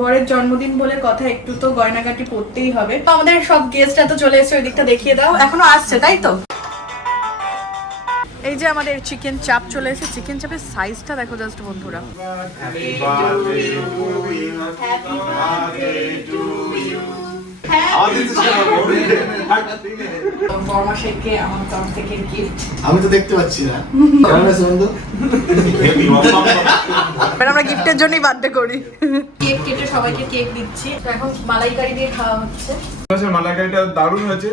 বরের জন্মদিন বলে কথা একটু তো গয়নাগাটি পড়তেই হবে। আমাদের সব গেস্টরা তো চলে এসেছে ওই দিকটা দেখিয়ে দাও। এখনও আসছে, তাই তো? এই যে আমাদের চিকেন চাপ চলে এসেছে। চিকেন চাপের সাইজটা দেখো জাস্ট বন্ধুরা। Happy birthday to you happy birthday to gift আমি তো দেখতে পাচ্ছি না। আমরা গিফটের জন্যই বার্থডে করি। কেক কেটে সবাইকে কেক দিচ্ছি। এখন মালাইকারি দিয়ে খাওয়া হচ্ছে। মাছের মালাইকারিটা দারুণ হয়েছে।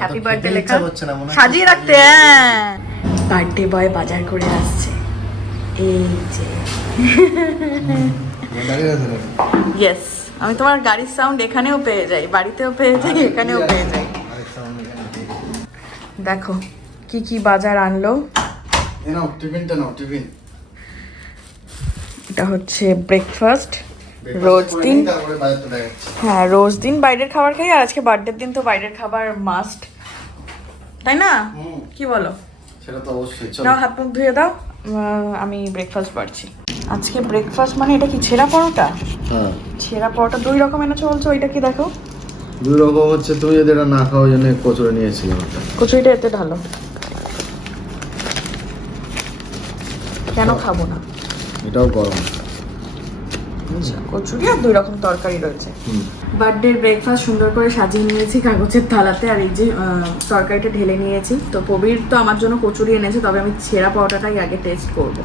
হ্যাপি বার্থডে লেখা। করছে না সাজিয়ে রাখতে হ্যাঁ। বার্থডে বয় বাজার করে আসছে। এই যে? ইয়েস আমি তোমার গাড়ির সাউন্ড এখানেও পেয়ে যাই বাড়িতেও পেয়ে যাই এখানেও পেয়ে যাই। দেখো কি কি বাজার আনলো? এটা হচ্ছে ব্রেকফাস্ট রোজ দিন। হ্যাঁ রোজ দিন বাইরের খাবার খাই আর আজকে বার্থডের দিন তো বাইরের খাবার মাস্ট তাই না? কি বলো? সেটা তো অবশ্যই চলো। নাও হাত মুখ ধুয়ে দাও আমি ব্রেকফাস্ট পারছি আজকে ব্রেকফাস্ট মানে এটা কি ছেঁড়া পরোটা? হ্যাঁ। ছেঁড়া পরোটা দুই রকম এনেছো বলছো ওইটা কি দেখো? দুই রকম হচ্ছে তুমি যদি এটা না খাও জন্য কচুরে নিয়েছিলাম কচুরিটা এতে ঢালো। কেন খাব না? এটাও গরম। আচ্ছা কচুরি আর দুই রকম তরকারি রয়েছে। হুম। বার্থডে ব্রেকফাস্ট সুন্দর করে সাজিয়ে নিয়েছি কাগজের থালাতে আর এই যে তরকারিটা ঢেলে নিয়েছি। তো প্রবীর তো আমার জন্য কচুরি এনেছে তবে আমি ছেঁড়া পরোটাটাই আগে টেস্ট করব।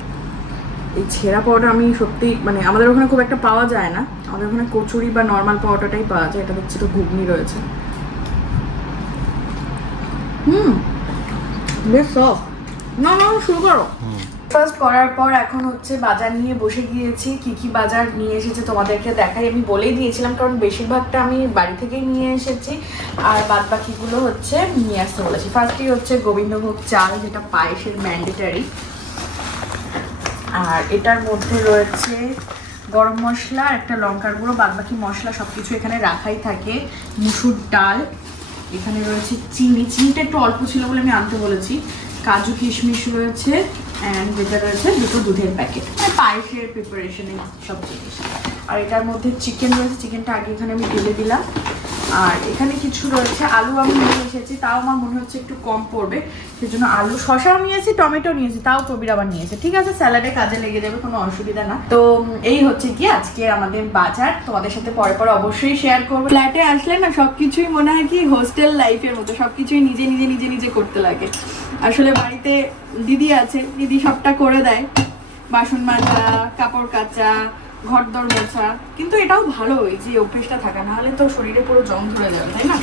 এই ছেঁড়া পাওয়াটা আমি সত্যি মানে আমাদের ওখানে খুব একটা পাওয়া যায় না। আমাদের ওখানে কচুরি বা নর্মাল পাওয়াটাই পাওয়া যায় এটা দেখছি তো ঘুগনি রয়েছে। হুম বেশ সফট না না শুরু করো। ফার্স্ট করার পর এখন হচ্ছে বাজার নিয়ে বসে গিয়েছি কি কি বাজার নিয়ে এসেছে তোমাদেরকে দেখাই। আমি বলেই দিয়েছিলাম কারণ বেশিরভাগটা আমি বাড়ি থেকেই নিয়ে এসেছি আর বাদ বাকিগুলো হচ্ছে নিয়ে আসতে বলেছি। ফার্স্টই হচ্ছে গোবিন্দভোগ চাল যেটা পায়েসের ম্যান্ডেটারি আর এটার মধ্যে রয়েছে গরম মশলা, একটা লঙ্কার গুঁড়ো বাদ বাকি মশলা সব কিছু এখানে রাখাই থাকে। মুসুর ডাল, এখানে রয়েছে চিনি। চিনিটা একটু অল্প ছিল বলে আমি আনতে বলেছি। কাজু কিশমিশ রয়েছে অ্যান্ড যেটা রয়েছে দুটো দুধের প্যাকেট। মানে পায়েসের প্রিপারেশনে সব জিনিস। আর এটার মধ্যে চিকেন রয়েছে। চিকেনটা আগে এখানে আমি ঢেলে দিলাম। আর এখানে কিছু রয়েছে, আলু আমি নিয়ে এসেছি, তাও আমার মনে হচ্ছে একটু কম পড়বে। সেই জন্য আলু, শশাও নিয়েছি, টমেটো নিয়েছি, তাও প্রবীর আবার নিয়েছে। ঠিক আছে, স্যালাডে কাজে লেগে যাবে, কোনো অসুবিধা না। তো এই হচ্ছে কি আজকে আমাদের বাজার। তোমাদের সাথে পরে পরে অবশ্যই শেয়ার করব। ফ্ল্যাটে আসলে না, সবকিছুই মনে হয় কি হোস্টেল লাইফের মতো, সবকিছুই নিজে নিজে নিজে নিজে করতে লাগে। আসলে বাড়িতে দিদি আছে, দিদি সবটা করে দেয়। বাসন মাজা, কাপড় কাচা ঘর দর মোছা। কিন্তু এটাও ভালো, এই যে অভ্যেসটা থাকা না হলে তো শরীরে পুরো জং ধরে যাবে, তাই না?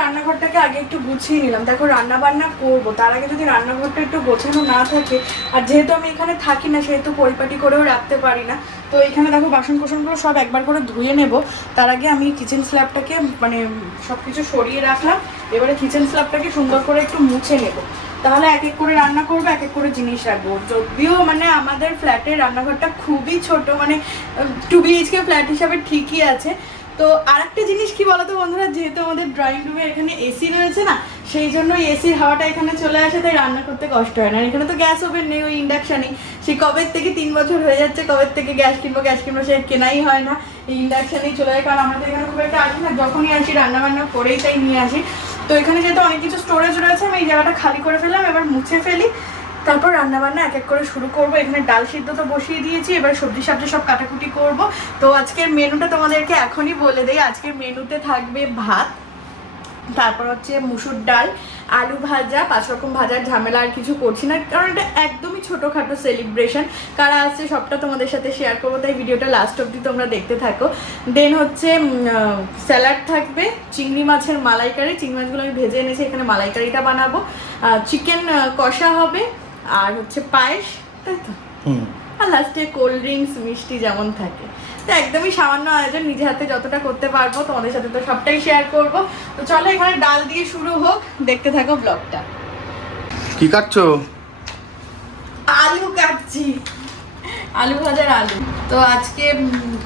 রান্নাঘরটাকে আগে একটু গুছিয়ে নিলাম। দেখো রান্না বান্না করব। তার আগে যদি রান্নাঘরটা একটু গোছানো না থাকে, আর যেহেতু আমি এখানে থাকি না, সেহেতু পরিপাটি করেও রাখতে পারি না, তো এখানে দেখো বাসন কোসনগুলো সব একবার করে ধুয়ে নেব। তার আগে আমি কিচেন স্ল্যাবটাকে মানে সব কিছু সরিয়ে রাখলাম। এবারে কিচেন স্ল্যাবটাকে সুন্দর করে একটু মুছে নেব। তাহলে এক এক করে রান্না করব, এক এক করে জিনিস রাখব। যদিও মানে আমাদের ফ্ল্যাটের রান্নাঘরটা খুবই ছোট মানে টু বিএইচকে ফ্ল্যাট হিসাবে ঠিকই আছে। তো আরেকটা জিনিস কি বলতো বন্ধুরা, যেহেতু আমাদের ড্রয়িং রুমে এখানে এসি রয়েছে না, সেই জন্য এসির হাওয়াটা এখানে চলে আসে, তাই রান্না করতে কষ্ট হয় না। এখানে তো গ্যাস ওভেন নেই, ওই ইন্ডাকশানই সেই কবের থেকে তিন বছর হয়ে যাচ্ছে কবের থেকে গ্যাস কিনবো গ্যাস কিনবো সে কেনাই হয় না। এই ইন্ডাকশানেই চলে যায়, কারণ আমাদের এখানে খুব একটা আসি না, যখনই আসি রান্না বান্না করেই তাই নিয়ে আসি। তো এখানে যেহেতু অনেক কিছু স্টোরেজ রয়েছে, আমি এই জায়গাটা খালি করে ফেললাম, এবার মুছে ফেলি। তারপর রান্না বান্না এক এক করে শুরু করব। এখানে ডাল সিদ্ধ তো বসিয়ে দিয়েছি, এবার সবজি সবজি সব কাটাকুটি করব। তো আজকের মেনুটা তোমাদেরকে এখনই বলে দেয় আজকের মেনুতে থাকবে ভাত। তারপর হচ্ছে মুসুর ডাল আলু ভাজা পাঁচ রকম ভাজার ঝামেলা আর কিছু করছি না কারণ এটা একদমই ছোটোখাটো সেলিব্রেশন কারা আছে সবটা তোমাদের সাথে শেয়ার করব তাই ভিডিওটা লাস্ট অবধি তোমরা দেখতে থাকো। দেন হচ্ছে স্যালাড থাকবে চিংড়ি মাছের মালাইকারি। চিংড়ি মাছগুলো আমি ভেজে এনেছি এখানে মালাইকারিটা বানাবো। চিকেন কষা হবে আর হচ্ছে পায়েস তাই তো? আর লাস্টে কোল্ড ড্রিঙ্কস মিষ্টি যেমন থাকে। তো একদমই সামান্য আয়োজন নিজে হাতে যতটা করতে পারব তোমাদের সাথে তো সবটাই শেয়ার করব। তো চলো এখানে ডাল দিয়ে শুরু হোক দেখতে থাকো ব্লগটা কি কাটছো? আলু কাটছি। আলু ভাজার আলু। তো আজকে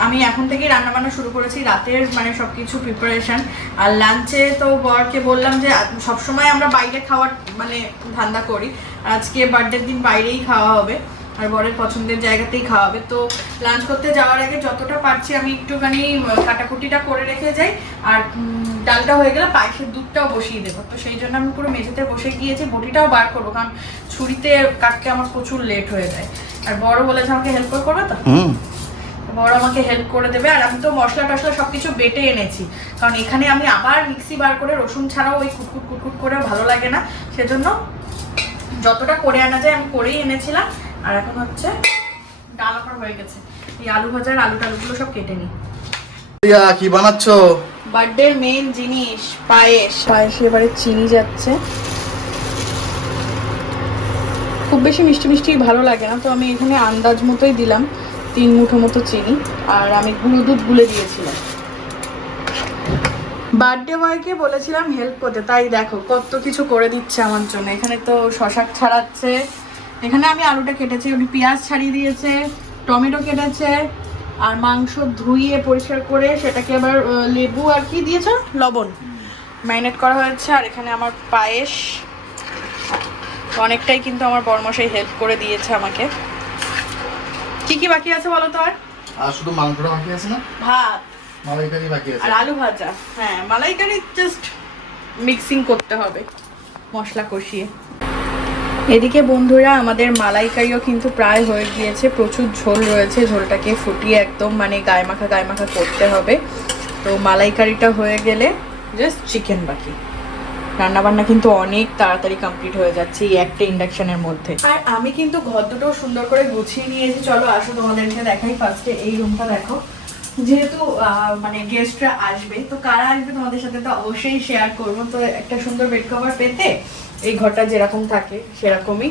আমি এখন থেকে রান্না বান্না শুরু করেছি রাতের মানে সব কিছু প্রিপারেশন আর লাঞ্চে তো বরকে বললাম যে সবসময় আমরা বাইরে খাওয়ার মানে ধান্দা করি। আর আজকে বার্থডের দিন বাইরেই খাওয়া হবে। আর বরের পছন্দের জায়গাতেই খাওয়াবে। তো লাঞ্চ করতে যাওয়ার আগে যতটা পারছি আমি একটুখানি কাটাকুটিটা করে রেখে যাই। আর ডালটা হয়ে গেলে পায়েসের দুধটাও বসিয়ে দেবো। তো সেই জন্য আমি পুরো মেঝেতে বসে গিয়েছি বটিটাও বার করব কারণ ছুরিতে কাটতে আমার প্রচুর লেট হয়ে যায়। আর বড় বলেছে আমাকে হেল্প করবে তো? বড় আমাকে হেল্প করে দেবে। আর আমি তো মশলা টশলা সবকিছু বেটে এনেছি। কারণ এখানে আমি আবার মিক্সি বার করে রসুন ছাড়াও ওই কুটকুট কুটকুট করে ভালো লাগে না। সেজন্য যতটা করে আনা যায় আমি করেই এনেছিলাম। আর এখন হচ্ছে ডাল আমার হয়ে গেছে। এই আলু ভাজার আলু টালুগুলো সব কেটে নিই। রিয়া কি বানাচ্ছ? বার্থডের মেন জিনিস পায়েস। পায়েসে এবারে চিনি যাচ্ছে। খুব বেশি মিষ্টি মিষ্টি ভালো লাগে না তো আমি এখানে আন্দাজ মতোই দিলাম তিন মুঠো মতো চিনি আর আমি গুঁড়ো দুধ গুলে দিয়েছিলাম। বার্থডে বয়কে বলেছিলাম হেল্প করতে তাই দেখো কত কিছু করে দিচ্ছে আমার জন্য। এখানে তো শশাক ছাড়াচ্ছে এখানে আমি আলুটা কেটেছি উনি পেঁয়াজ ছাড়িয়ে দিয়েছে টমেটো কেটেছে আর মাংস ধুইয়ে পরিষ্কার করে সেটাকে আবার লেবু আর কি দিয়েছ? লবণ। ম্যারিনেট করা হয়েছে আর এখানে আমার পায়েস। অনেকটাই কিন্তু আমার বরমশাই হেল্প করে দিয়েছে আমাকে। কি কি বাকি আছে বলো তো আর? আর শুধু মাংসটা বাকি আছে না? ভাত। মালাইকারি বাকি আছে। আর আলু ভাজা। হ্যাঁ মালাইকারি জাস্ট মিক্সিং করতে হবে মশলা কষিয়ে। এদিকে বন্ধুরা, আমাদের মালাইকারিও কিন্তু প্রায় হয়ে গিয়েছে। প্রচুর ঝোল রয়েছে, ঝোলটাকে ফুটিয়ে একদম মানে গায়ে মাখা গায়ে মাখা করতে হবে। তো মালাইকারিটা হয়ে গেলে জাস্ট চিকেন বাকি। রান্নাবান্না কিন্তু অনেক তাড়াতাড়ি কমপ্লিট হয়ে যাচ্ছে এই একটা ইন্ডাকশনের মধ্যে। আর আমি কিন্তু ঘর দুটো সুন্দর করে গুছিয়ে নিয়েছি। চলো, আসো তোমাদেরকে দেখাই ফার্স্টে এই রুমটা দেখো। যেহেতু মানে গেস্টরা আসবে, তো কারা আসবে তোমাদের সাথে তো অবশ্যই শেয়ার করব। তো একটা সুন্দর বেড কভার পেতে এই ঘরটা যেরকম থাকে, সেরকমই।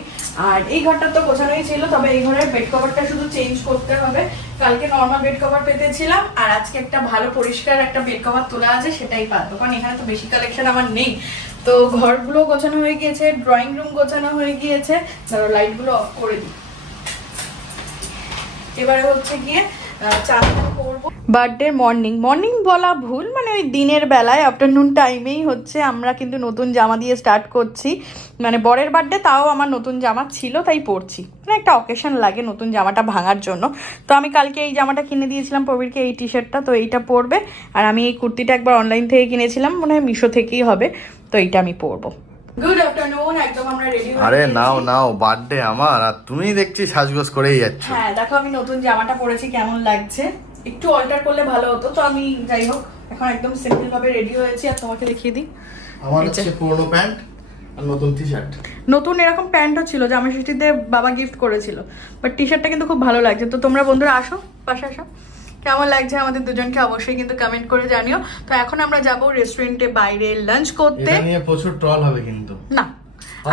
আর এই ঘরটা তো গোছানোই ছিল, তবে এই ঘরের বেড কভারটা শুধু চেঞ্জ করতে হবে। কালকে নর্মাল বেড কভার পেতেছিলাম, আর আজকে একটা ভালো পরিষ্কার একটা বেড কভার তোলা আছে, সেটাই পাতবো কারণ এখানে তো বেশি কালেকশন আমার নেই। তো ঘরগুলো গোছানো হয়ে গিয়েছে ড্রয়িং রুম গোছানো হয়ে গিয়েছে। ধরো লাইটগুলো অফ করে দিই। এবারে হচ্ছে গিয়ে বার্থডে মর্নিং মর্নিং বলা ভুল মানে ওই দিনের বেলায় আফটারনুন টাইমেই হচ্ছে। আমরা কিন্তু নতুন জামা দিয়ে স্টার্ট করছি। মানে বরের বার্থডে তাও আমার নতুন জামা ছিল, তাই পরছি। মানে একটা অকেশন লাগে নতুন জামাটা ভাঙার জন্য। তো আমি কালকে এই জামাটা কিনে দিয়েছিলাম প্রবীরকে এই টি শার্টটা তো এইটা পরবে। আর আমি এই কুর্তিটা একবার অনলাইন থেকে কিনেছিলাম, মনে হয় মিশো থেকেই হবে। তো এইটা আমি পরবো। গুড আফটারনুন একদম আমরা রেডি আরে নাও নাও বার্থডে আমার আর তুমি দেখছি সাজগোজ করেই যাচ্ছ। হ্যাঁ দেখো আমি নতুন জামাটা পরেছি কেমন লাগছে? একটু অল্টার করলে ভালো হতো তো আমি যাই হোক এখন একদম সিম্পল ভাবে রেডি হয়েছি আর তোমাকে দেখিয়ে দিই। আমার হচ্ছে পুরনো প্যান্ট আর নতুন টি শার্ট নতুন এরকম প্যান্টও ছিল জামা ষষ্ঠীতে বাবা গিফট করেছিল বাট টি শার্টটা কিন্তু খুব ভালো লাগছে। তো তোমরা বন্ধুরা আসো পাশে আসো। কেমন লাগছে আমাদের দুজনকে অবশ্যই কিন্তু কমেন্ট করে জানিও। তো এখন আমরা যাব রেস্টুরেন্টে বাইরে লাঞ্চ করতে। এটা নিয়ে প্রচুর ট্রল হবে কিন্তু। না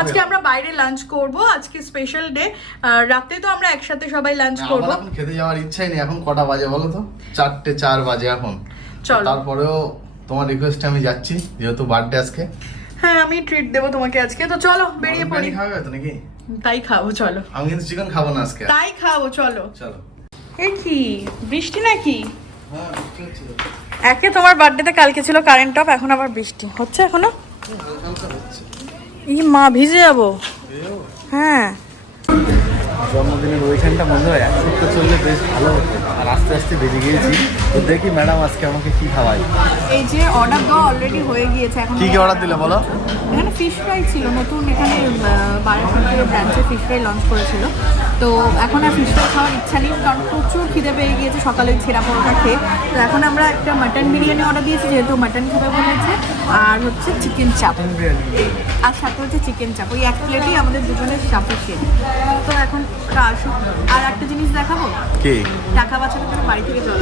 আজকে আমরা বাইরে লাঞ্চ করব। আজকে স্পেশাল ডে রাতে তো আমরা একসাথে সবাই লাঞ্চ করব। এখন খেতে যাওয়ার ইচ্ছাই নেই। এখন কটা বাজে বলো তো? চারটে চার বাজে এখন। চলো। তারপরেও তোমার রিকোয়েস্টে আমি যাচ্ছি যেহেতু বার্থডে আজকে। হ্যাঁ আমি ট্রিট দেবো তোমাকে আজকে। তো চলো বেরিয়ে পড়ি। খাবে তো নাকি? তাই খাব চলো। আমি কিন্তু চিকেন খাব না আজকে। তাই খাব চলো। চলো। এ কি? বৃষ্টি নাকি? হ্যাঁ। একে তোমার বার্থডেতে কালকে ছিল কারেন্ট অফ এখন আবার বৃষ্টি। হচ্ছে এখনও? হালকা ই মা ভিজে যাব। হ্যাঁ। জন্মদিনের ওইখানটা মনে হয় এক সপ্তাহ চললে বেশ ভালো হতো। আর আস্তে আস্তে বেজে গিয়েছি। তো দেখি ম্যাডাম আজকে আমাকে কি খাওয়ায়। এই যে অর্ডার দেওয়া অলরেডি হয়ে গিয়েছে এখন কি কি অর্ডার দিলে বলো? এখানে ফিশ ফ্রাই ছিল নতুন এখানে বারাসাতের ব্রাঞ্চে ফিশ ফ্রাই লঞ্চ করেছিল। তো এখন আর ফিশ ফ্রাই খাওয়ার ইচ্ছা নেই কারণ প্রচুর খিদে পেয়ে গিয়েছে সকালে ছেঁড়া পরোটা খেয়ে। তো এখন আমরা একটা মাটন বিরিয়ানি অর্ডার দিয়েছি যেহেতু মাটন খাবে বলেছে। আর হচ্ছে চিকেন চাপ আর সাথে হচ্ছে চিকেন চাপ ওই এক প্লেটই আমাদের দুজনের সাফিসিয়েন্ট তো এখন আসুক আর একটা জিনিস দেখাবো? কি? টাকা বাঁচানোর জন্য বাড়ি থেকে জল।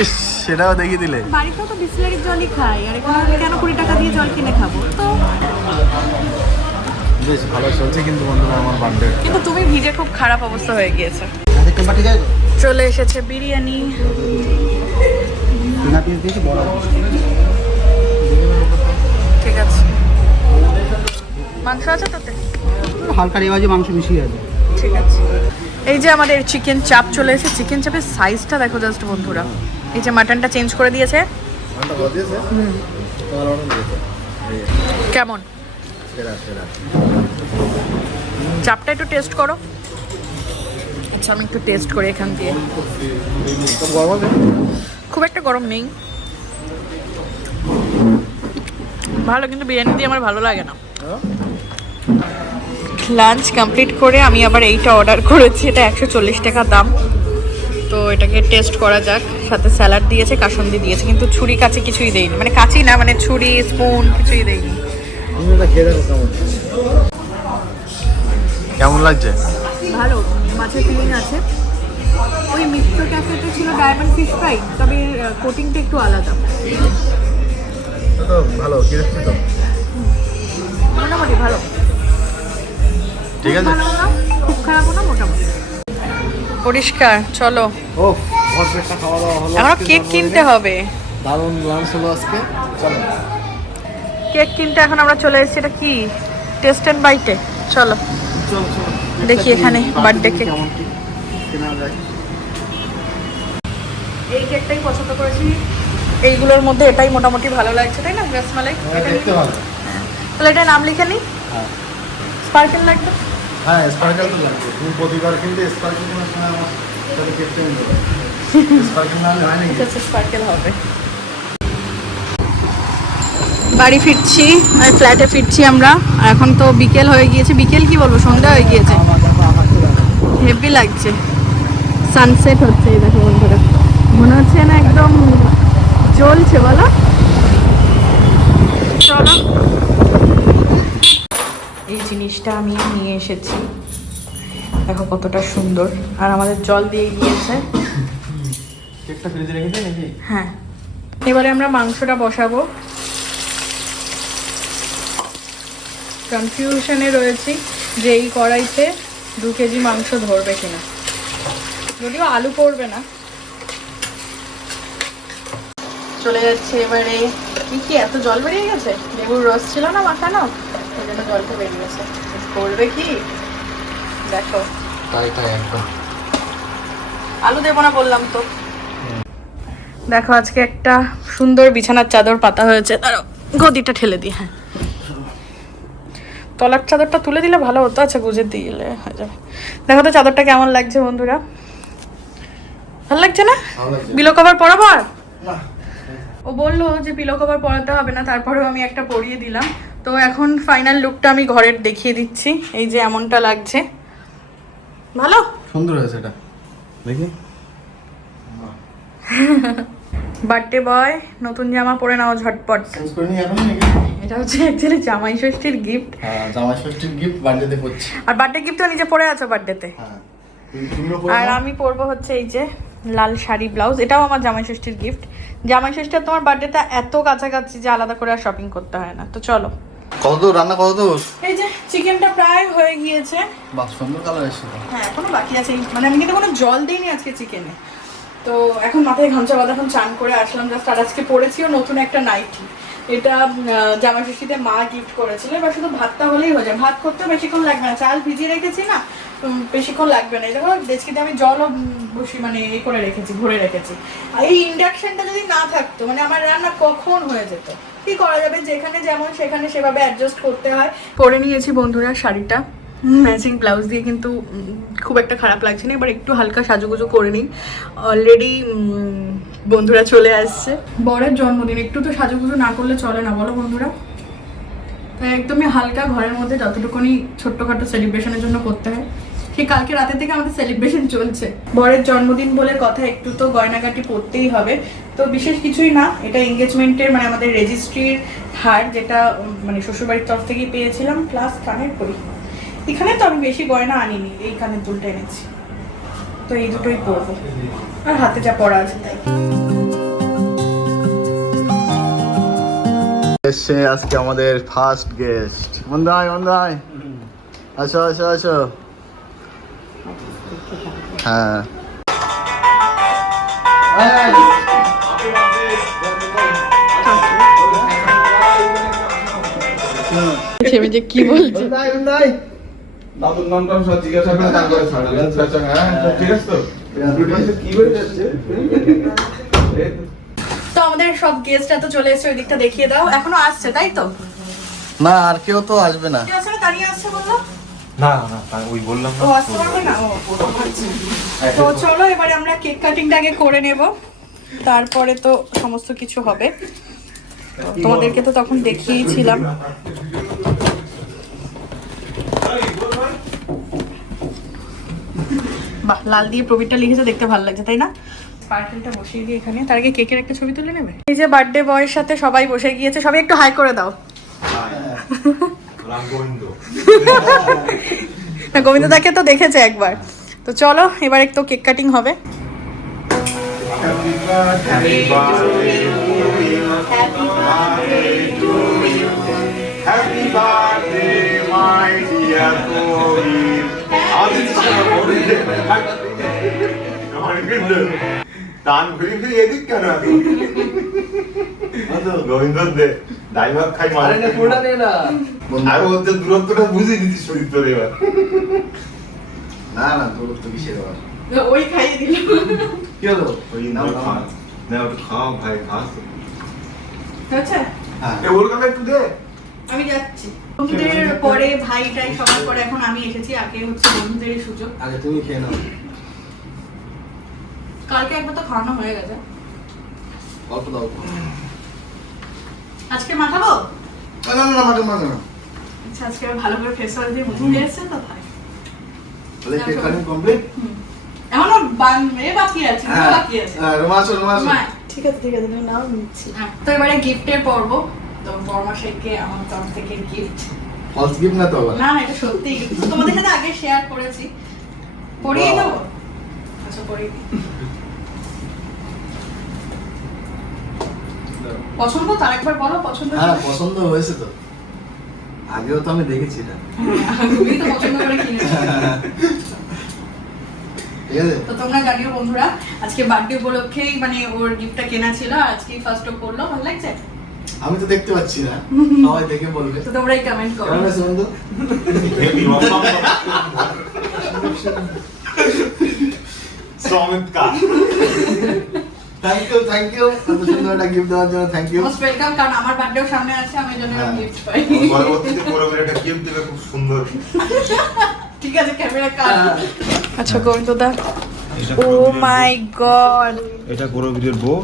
ইস সেটাও দেখিয়ে দিলে। বাড়িতেও তো বিসলারির জলই খাই আর এখানে কেন কুড়ি টাকা দিয়ে জল কিনে খাব? তো বেশ ভালো চলছে কিন্তু বন্ধুরা আমার বার্থডে কিন্তু তুমি ভিজে খুব খারাপ অবস্থা হয়ে গিয়েছে। চলে এসেছে বিরিয়ানি। ঠিক আছে। মাংস আছে তোতে? হালকা রেওয়াজে মাংস মিশিয়ে আছে। ঠিক আছে। এই যে আমাদের চিকেন চাপ চলে এসেছে চিকেন চাপের সাইজটা দেখো জাস্ট বন্ধুরা। এই যে মাটনটা চেঞ্জ করে দিয়েছে। কেমন? সেরা সেরা। চাপটা একটু টেস্ট করো। আচ্ছা আমি একটু টেস্ট করি এখান দিয়ে। খুব একটা গরম নেই। ভালো কিন্তু বিরিয়ানি দিয়ে আমার ভালো লাগে না। লাঞ্চ কমপ্লিট করে আমি আবার এইটা অর্ডার করেছি এটা একশো চল্লিশ টাকা দাম। তো এটাকে টেস্ট করা যাক। সাথে স্যালাড দিয়েছে কাসন্দি দিয়েছে কিন্তু ছুরি কাছে কিছুই দেয়নি। মানে কাঁচি না মানে ছুরি স্পুন কিছুই দেয়নি। কেমন। লাগছে? ভালো মাছের ফিলিং আছে। ওই মিত্র ক্যাফেতে ছিল ডায়মন্ড ফিশ ফ্রাই তবে কোটিংটা একটু আলাদা। তো ভালো কীরকম তো। মোটামুটি ভালো। ঠিক আছে। খুব খারাপও না মোটামুটি। পরিষ্কার চলো। ও ভরপেটটা খাওয়া দাওয়া হলো এখনও কেক কিনতে হবে। দারুণ লাঞ্চ হলো আজকে। চলো। কেক কিনতে এখন আমরা চলে এসেছি এটা কি? টেস্ট অ্যান্ড বাইটে চলো দেখি এখানে birthday cake। কেমন কি কেনা যায় এই কেকটাই পছন্দ করেছি। এইগুলোর মধ্যে এটাই মোটামুটি ভালো লাগছে তাই না রসমালাই? ভালো তাহলে এটা নাম লিখে নি। হ্যাঁ। স্পার্কেল লাগবে? হ্যাঁ স্পার্কেল তো লাগবে। তুমি প্রতিবার কিনতে স্পার্কেল কেনার সময় আমার সাথে কেকটা নিতে স্পার্কেল না হয় নাকি? ঠিক আছে স্পার্কেল হবে। বাড়ি ফিরছি ফ্ল্যাটে ফিরছি আমরা। এখন তো বিকেল হয়ে গিয়েছে। বিকেল কি বলব? সন্ধ্যা হয়ে গিয়েছে। হেভি লাগছে। সানসেট হচ্ছে এই দেখো বন্ধুরা। মনে হচ্ছে না একদম জ্বলছে বলো। চলো। এই জিনিসটা আমি নিয়ে এসেছি। দেখো কতটা সুন্দর। আর আমাদের জল দিয়ে গিয়েছে। হ্যাঁ। এবারে আমরা মাংসটা বসাবো। কনফিউশনে রয়েছি যে এই কড়াইতে দু কেজি মাংস ধরবে কিনা। যদিও আলু পড়বে না। চলে যাচ্ছে এবারে। কি কি এত জল বেরিয়ে গেছে? লেবুর রস ছিল না মাখানো? ওই জন্য জলটা বেরিয়ে গেছে। পড়বে কি? দেখো। তাই তাই একদম। আলু দেবো না বললাম তো। দেখো আজকে একটা সুন্দর বিছানার চাদর পাতা হয়েছে। তার গদিটা ঠেলে দিই হ্যাঁ। তলার চাদরটা তুলে দিলে ভালো হতো। আচ্ছা গুজে দিলে হয়ে যাবে। দেখো তো চাদরটা কেমন লাগছে বন্ধুরা? ভালো লাগছে না? বিলো কভার পরাবো আর? ও বলল যে পিলো কভার পরাতে হবে না তারপরেও আমি একটা পরিয়ে দিলাম। তো এখন ফাইনাল লুকটা আমি ঘরের দেখিয়ে দিচ্ছি। এই যে এমনটা লাগছে। ভালো? সুন্দর হয়েছে এটা। দেখি। বার্থডে বয় নতুন জামা পরে নাও ঝটপট। এটা হচ্ছে অ্যাকচুয়ালি জামাই ষষ্ঠীর গিফট হ্যাঁ জামাই ষষ্ঠীর গিফট বার্থডেতে করছি আর বার্থডে গিফট তো নিজে পরে আছো বার্থডেতে হ্যাঁ আর আমি পরবো হচ্ছে এই যে লাল শাড়ি ব্লাউজ এটাও আমার জামাই ষষ্ঠীর গিফট জামাই ষষ্ঠী তোমার বার্থডেটা এত কাছাকাছি যে আলাদা করে আর শপিং করতে হয় না। তো চলো। কত দূর? রান্না কত দূর? এই যে চিকেনটা প্রায় হয়ে গিয়েছে। বাহ সুন্দর কালার এসেছে। হ্যাঁ এখনও বাকি আছে। মানে আমি কিন্তু কোনো জল দিইনি আজকে চিকেনে তো এখন মাথায় ঘামচা বাঁধা, এখন চান করে আসলাম জাস্ট আর আজকে পরেছিও নতুন একটা নাইটি। এটা জামা ষষ্ঠীতে মা গিফট করেছিল। এবার শুধু ভাতটা হলেই হয়ে যায়। ভাত করতে বেশিক্ষণ লাগবে না। চাল ভিজিয়ে রেখেছি না বেশিক্ষণ লাগবে না। এই দেখো ডেচকিতে আমি জলও বসি মানে এই করে রেখেছি, ভরে রেখেছি। আর এই ইন্ডাকশনটা যদি না থাকতো মানে আমার রান্না কখন হয়ে যেত? কি করা যাবে? যেখানে যেমন সেখানে সেভাবে অ্যাডজাস্ট করতে হয়। পরে নিয়েছি বন্ধুরা শাড়িটা। ম্যাচিং ব্লাউজ দিয়ে কিন্তু খুব একটা খারাপ লাগছে না, এবার একটু হালকা সাজুগুজু করে নিই। অলরেডি বন্ধুরা চলে আসছে। বরের জন্মদিন, একটু তো সাজুগুজু না করলে চলে না, বলো বন্ধুরা। তাই একদমই হালকা ঘরের মধ্যে যতটুকুনি ছোট্টখাটো সেলিব্রেশনের জন্য করতে হয়। সেই কালকে রাতে থেকে আমাদের সেলিব্রেশন চলছে। বরের জন্মদিন বলে কথা একটু তো গয়নাগাটি পরতেই হবে। তো বিশেষ কিছুই না, এটা এঙ্গেজমেন্টের মানে আমাদের রেজিস্ট্রির হার যেটা মানে শ্বশুরবাড়ির তরফ থেকেই পেয়েছিলাম প্লাস কানের করি এখানে তো আমি বেশি গয়না আনিনি এই কানের দুলটা এনেছি। তো এই দুটোই পরবো। আর হাতে যা পড়া আছে তাই। এসছে আজকে আমাদের ফার্স্ট গেস্ট মন্দাই মন্দাই আসো আসো আসো। হ্যাঁ। যে কি বলছি? দাদুর নামটা সব জিজ্ঞাসা করে তারপরে ছাড়বে আচ্ছা আচ্ছা হ্যাঁ ঠিক আছে তো? কি বলে যাচ্ছে? তো। তো আমাদের সব গেস্ট এত চলে এসেছে ওই দিকটা দেখিয়ে দাও। এখনও আসছে তাই তো? না আর কেউ তো আসবে না। দাঁড়িয়ে আসছে বলল? না না ওই বললাম না। ও আসতে পারবে না? ও আচ্ছা। তো চলো এবারে আমরা কেক কাটিংটা আগে করে নেব। তারপরে তো সমস্ত কিছু হবে। তোমাদেরকে তো তখন দেখিয়েছিলাম। বাহ লাল দিয়ে প্রবীরটা লিখেছে দেখতে ভালো লাগছে তাই না? পার্কেলটা বসিয়ে দিয়ে এখানে। তার আগে কেকের একটা ছবি তুলে নেবে? এই যে বার্থডে বয়ের সাথে সবাই বসে গিয়েছে সবাই একটু হাই করে দাও। রাম গোবিন্দ না গোবিন্দদাকে তো দেখেছে একবার। তো চলো এবার একটু কেক কাটিং হবে। হ্যাপি বার্থডে মাই ঘুরি ফিরি এদিক কেন গোবিন্দ দে ডাইভার খাই মারে আর ওদের দূরত্বটা বুঝে দিচ্ছি শরীর তোর এবার না না তোর তো কিসের আবার ওই খাইয়ে দিল কি হলো ওই না খা না একটু খাও ভাই খাস আচ্ছা হ্যাঁ ওর কাছে একটু দে আমি যাচ্ছি বন্ধুদের পরে ভাইটাই সবার পরে এখন আমি এসেছি আগে হচ্ছে বন্ধুদের সুযোগ। আগে তুমি খেয়ে নাও। কালকে একবার তো খাওয়ানো হয়ে গেছে। অল্প দাও। আজকে মাখাবো? না না না মাকে না। আচ্ছা আজকে ভালো করে ফেস ওয়াশ দিয়ে মুছে এসেছে তো তাই তাহলে কেক কাটিং কমপ্লিট এখনও বান- এ বাকি আছে হ্যাঁ বাকি আছে। হ্যাঁ রোমাচো রোমাচো ঠিক আছে ঠিক আছে তুমি নাও নিচ্ছি। হ্যাঁ, তো এবারে গিফটের পর্ব। তো বর্মাশাইকে আমার তরফ থেকে গিফট ফলস গিফট না তো না না এটা সত্যি তোমাদের সাথে আগে শেয়ার করেছি। Wow. দেবো আচ্ছা দিই। পছন্দ? বলো পছন্দ হ্যাঁ পছন্দ হয়েছে তো। আগেও তো আমি দেখেছি এটা। তুমি তো পছন্দ করে কিনেছো। তো তোমরা জানিও বন্ধুরা আজকে বার্থডে উপলক্ষেই মানে ওর গিফটটা কেনা ছিল আজকেই ফার্স্ট ও করল। ভালো লাগছে? আমি তো দেখতে পাচ্ছি না। সবাই দেখে বলবে। তো তোমরাই কমেন্ট করো। কেমন আছে বন্ধু? চমৎকার থ্যাংক ইউ থ্যাংক ইউ এত সুন্দর একটা গিফট দেওয়ার জন্য থ্যাংক ইউ মোস্ট ওয়েলকাম কারণ আমার বার্থডেও সামনে আছে আমি জন্য হ্যাঁ। গিফট পাই। পরবর্তীতে পরে একটা গিফট দেবে খুব সুন্দর। ঠিক আছে ক্যামেরা কাট আচ্ছা গোবিন্দদা ও মাই গড এটা গৌরবীরের বউ।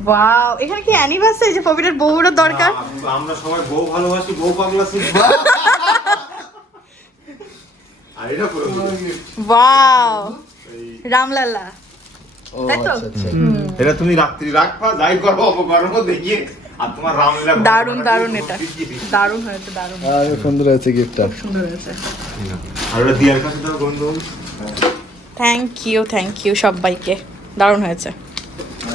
ওয়াও এখানে কি অ্যানিভার্সারি যে পবিত্রের বউরও দরকার। আম- আমরা সবাই বউ ভালোবাসি বউ পাগলা আর এটা পুরো ওয়াও রামলালা? আচ্ছা আচ্ছা। এটা তুমি রাত্রি রাখবা যাই করব অপকর্ম দেখিয়ে আর তোমার রামলীলা দারুণ দারুণ এটা। দারুণ হয়েছে দারুণ। আর সুন্দর আছে গিফটটা সুন্দর হয়েছে। আর ওটা দিয়ার কাছে দাও গন্ধ থ্যাংক ইউ থ্যাংক ইউ সবাইকে। দারুণ হয়েছে।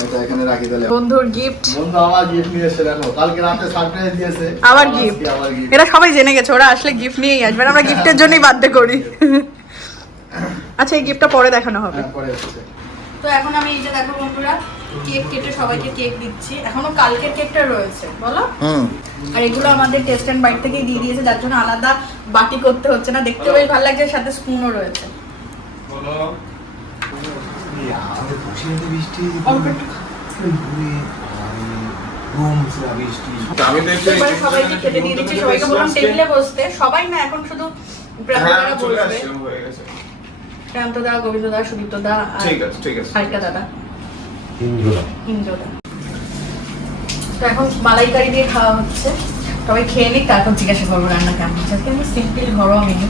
এটা এখানে রাখি তাহলে। বন্ধুর গিফট বন্ধু আমার গিফট নিয়ে এসে দেখো কালকে রাতে সারপ্রাইজ দিয়েছে। আবার গিফট এরা সবাই জেনে গেছে ওরা আসলে গিফট নিয়েই আসবে আমরা গিফটের জন্যই বার্থডে করি। আচ্ছা এই গিফটটা পরে দেখানো হবে। হ্যাঁ পরে তো এখন আমি এই যে দেখো বন্ধুরা কেক কেটে সবাইকে কেক দিচ্ছি। এখনও কালকের কেকটা রয়েছে বলো? হুম। আর এগুলো আমাদের টেস্ট অ্যান্ড বাইট থেকেই দিয়ে দিয়েছে যার জন্য আলাদা বাটি করতে হচ্ছে না। দেখতে বেশ ভালো লাগছে সাথে স্পুনও রয়েছে। অল্প একটু আমি তো সবাইকে খেতে দিয়ে দিচ্ছি সবাইকে বললাম টেবিলে বসতে। সবাই না এখন শুধু বসবে। আসছে গেছে। প্রান্তদা গোবিন্দদা সুদীপ্তদা ঠিক আছে ঠিক আছে। আরেকটা দাদা। ইন্দ্রদা তো এখন মালাইকারি দিয়ে খাওয়া হচ্ছে। সবাই খেয়ে নিক তারপর জিজ্ঞাসা করব রান্না কেমন হচ্ছে। আজকে আমি সিম্পল ঘরোয়া মেনু।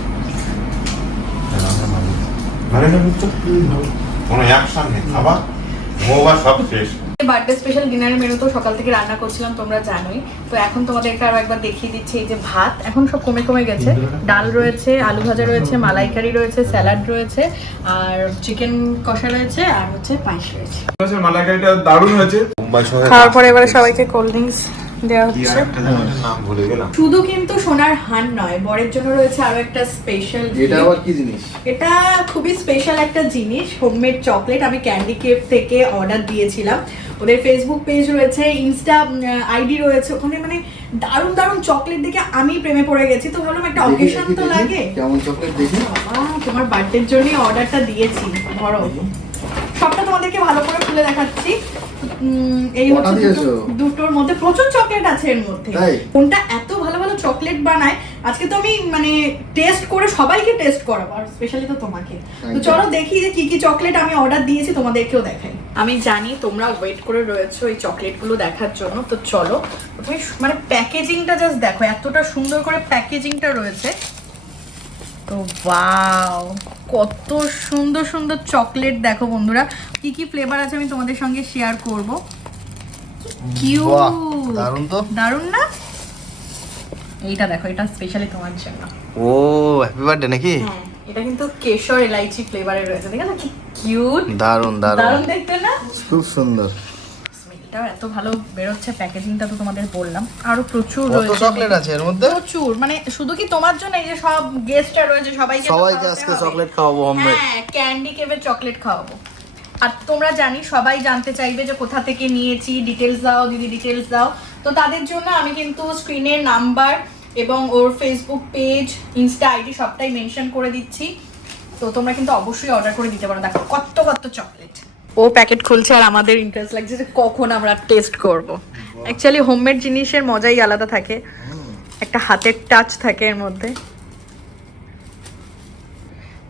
ভালো না বুঝছ কোনো অ্যাকশন নেই। খাবার মোবা সব শেষ। বার্থডে স্পেশাল ডিনারের মেনু তো সকাল থেকে রান্না করছিলাম তোমরা জানোই। তো এখন তোমাদেরকে আরও একবার দেখিয়ে দিচ্ছি এই যে ভাত। এখন সব কমে কমে গেছে। ডাল রয়েছে আলু ভাজা রয়েছে মালাইকারি রয়েছে স্যালাড রয়েছে আর চিকেন কষা রয়েছে আর হচ্ছে পায়েস রয়েছে। মালাইকারিটা দারুণ হয়েছে। খাওয়ার পরে এবারে সবাইকে কোল্ড ড্রিঙ্কস দেওয়া হচ্ছে। শুধু কিন্তু সোনার হান নয় বরের জন্য রয়েছে আরও একটা স্পেশাল এটা আবার কি জিনিস? এটা খুবই স্পেশাল একটা জিনিস হোমমেড চকলেট আমি ক্যান্ডি কেপ থেকে অর্ডার দিয়েছিলাম। ওদের ফেসবুক পেজ রয়েছে ইনস্টা আইডি রয়েছে। ওখানে মানে দারুণ দারুণ চকলেট দেখে আমি প্রেমে পড়ে গেছি। তো ভাবলাম একটা অকেশন তো লাগে। কেমন চকলেট দেখি? তোমার বার্থডের জন্যই অর্ডারটা দিয়েছি। ধরো। সবটা তোমাদেরকে ভালো করে খুলে দেখাচ্ছি। এই হচ্ছে দুটোর মধ্যে প্রচুর চকলেট আছে এর মধ্যে। কোনটা এত ভালো ভালো চকলেট বানায়? আজকে তো আমি মানে টেস্ট করে সবাইকে টেস্ট করাবো আর স্পেশালি তো তোমাকে। তো চলো দেখি যে কি কি চকলেট আমি অর্ডার দিয়েছি তোমাদেরকেও দেখাই। আমি জানি তোমরা ওয়েট করে রয়েছো এই চকলেটগুলো দেখার জন্য তো চলো। প্রথমে মানে প্যাকেজিংটা জাস্ট দেখো এতটা সুন্দর করে প্যাকেজিংটা রয়েছে। তো ওয়াও কত সুন্দর সুন্দর চকলেট দেখো বন্ধুরা। কি কি ফ্লেভার আছে আমি তোমাদের সঙ্গে শেয়ার করব? কিউ দারুণ তো। দারুণ না? এইটা দেখো এটা স্পেশালি তোমার জন্য। ও হ্যাপি বার্থডে নাকি? হ্যাঁ এটা কিন্তু কেশর এলাইচি ফ্লেভারে রয়েছে ঠিক আছে? কি কিউট দারুণ দারুণ। দারুণ দেখতে না? খুব সুন্দর। এত ভালো বেরোচ্ছে প্যাকেজিংটা তো তোমাদের বললাম। আরও প্রচুর রয়েছে। চকলেট আছে এর মধ্যে? প্রচুর মানে শুধু কি তোমার জন্য? এই যে সব গেস্টরা রয়েছে সবাইকে সবাইকে আজকে চকলেট খাওয়াবো হোমমেড হ্যাঁ ক্যান্ডি কেভের চকলেট খাওয়াবো। আর তোমরা জানি সবাই জানতে চাইবে যে কোথা থেকে নিয়েছি ডিটেলস দাও দিদি ডিটেলস দাও। তো তাদের জন্য আমি কিন্তু স্ক্রিনের নাম্বার এবং ওর ফেসবুক পেজ ইনস্টা আইডি সবটাই মেনশন করে দিচ্ছি। তো তোমরা কিন্তু অবশ্যই অর্ডার করে দিতে পারো। দেখো কত কত চকলেট ও প্যাকেট খুলছে আর আমাদের ইন্টারেস্ট লাগছে যে কখন আমরা টেস্ট করব। অ্যাকচুয়ালি হোমমেড জিনিসের মজাই আলাদা থাকে। একটা হাতের টাচ থাকে এর মধ্যে।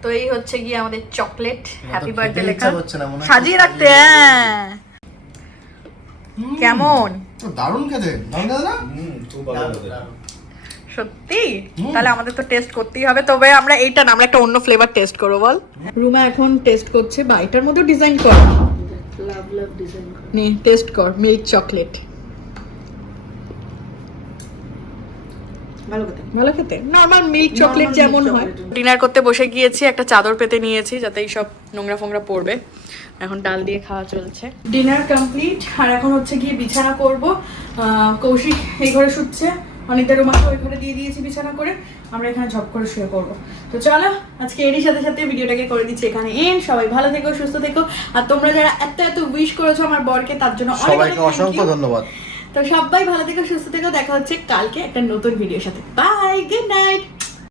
তো এই হচ্ছে গিয়ে আমাদের চকলেট হ্যাপি বার্থডে লেখা। মনে হয় সাজিয়ে রাখতে হ্যাঁ। কেমন? দারুণ খেতে দারুণ খেতে না? খুব ভালো। সত্যি? তাহলে আমাদের তো টেস্ট করতেই হবে। তবে আমরা এইটা না আমরা একটা অন্য ফ্লেভার টেস্ট করব বল। রুমা এখন টেস্ট করছে বা এটার মধ্যেও ডিজাইন কর। লাভ লাভ ডিজাইন নে টেস্ট কর মিল্ক চকলেট ভালো খেতে। নর্মাল মিল্ক চকলেট যেমন হয়। ডিনার করতে বসে গিয়েছি একটা চাদর পেতে নিয়েছি যাতে এই সব নোংরা ফোংরা পড়বে। এখন ডাল দিয়ে খাওয়া চলছে। ডিনার কমপ্লিট আর এখন হচ্ছে গিয়ে বিছানা করব। আহ, কৌশিক এই ঘরে শুচ্ছে। অনিতা রুমাকে ওই ঘরে দিয়ে দিয়েছি বিছানা করে আমরা এখানে ঝপ করে শুয়ে পড়ব। তো চলো আজকে এরই সাথে সাথে ভিডিওটাকে করে দিচ্ছি এখানে। এন সবাই ভালো থেকো সুস্থ থেকো। আর তোমরা যারা এত এত উইশ করেছ আমার বরকে তার জন্য অনেক অসংখ্য ধন্যবাদ। তো সবাই ভালো থেকো সুস্থ থেকো। দেখা হচ্ছে কালকে একটা নতুন ভিডিওর সাথে। Bye good night